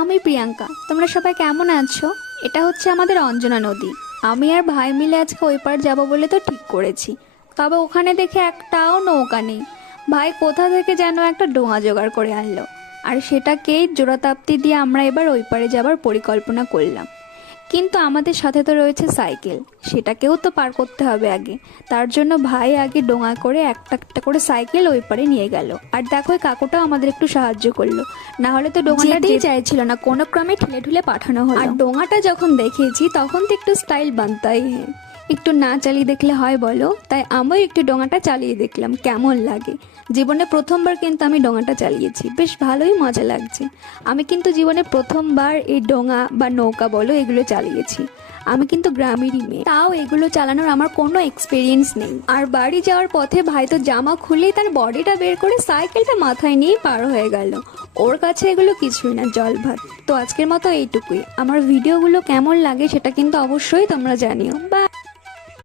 আমি প্রিয়াঙ্কা। তোমরা সবাই কেমন আছো? এটা হচ্ছে আমাদের অঞ্জনা নদী। আমি আর ভাই মিলে আজকে ওই পার যাবো বলে তো ঠিক করেছি। তবে ওখানে দেখে একটাও নৌকা নেই। ভাই কোথা থেকে যেন একটা ডোঙা জোগাড় করে আনলো, আর সেটাকেই জোড়াতাপ্তি দিয়ে আমরা এবার ওই পারে যাবার পরিকল্পনা করলাম। কিন্তু আমাদের সাথে তো রয়েছে সাইকেল, সেটাকেও তো পার করতে হবে আগে। তার জন্য ভাই আগে ডোঙা করে একটা একটা করে সাইকেল ওই পারে নিয়ে গেল। আর দেখো ওই কাকুটাও আমাদের একটু সাহায্য করলো, না হলে তো ডোঙাটা যেতেই চাইছিল না, কোনো ক্রমে ঠেলে ঠুলে পাঠানো হলো। আর ডোঙাটা যখন দেখিয়েছি তখন তো একটু স্টাইল বানতাই হ্যাঁ, একটু না চালিয়ে দেখলে হয় বলো? তাই আমিও একটু ডোঙাটা চালিয়ে দেখলাম কেমন লাগে। জীবনে প্রথমবার কিন্তু আমি ডোঙাটা চালিয়েছি, বেশ ভালোই মজা লাগছে। আমি কিন্তু জীবনে প্রথমবার এই ডোঙা বা নৌকা বলো এগুলো চালিয়েছি। আমি কিন্তু গ্রামেরই মেয়ে, তাও এগুলো চালানোর আমার কোনো এক্সপিরিয়েন্স নেই। আর বাড়ি যাওয়ার পথে ভাই তো জামা খুলেই তার বডিটা বের করে সাইকেলটা মাথায় নিয়ে পার হয়ে গেল। ওর কাছে এগুলো কিছুই না, জল ভাত। তো আজকের মতো এইটুকুই। আমার ভিডিওগুলো কেমন লাগে সেটা কিন্তু অবশ্যই তোমরা জানিও। বা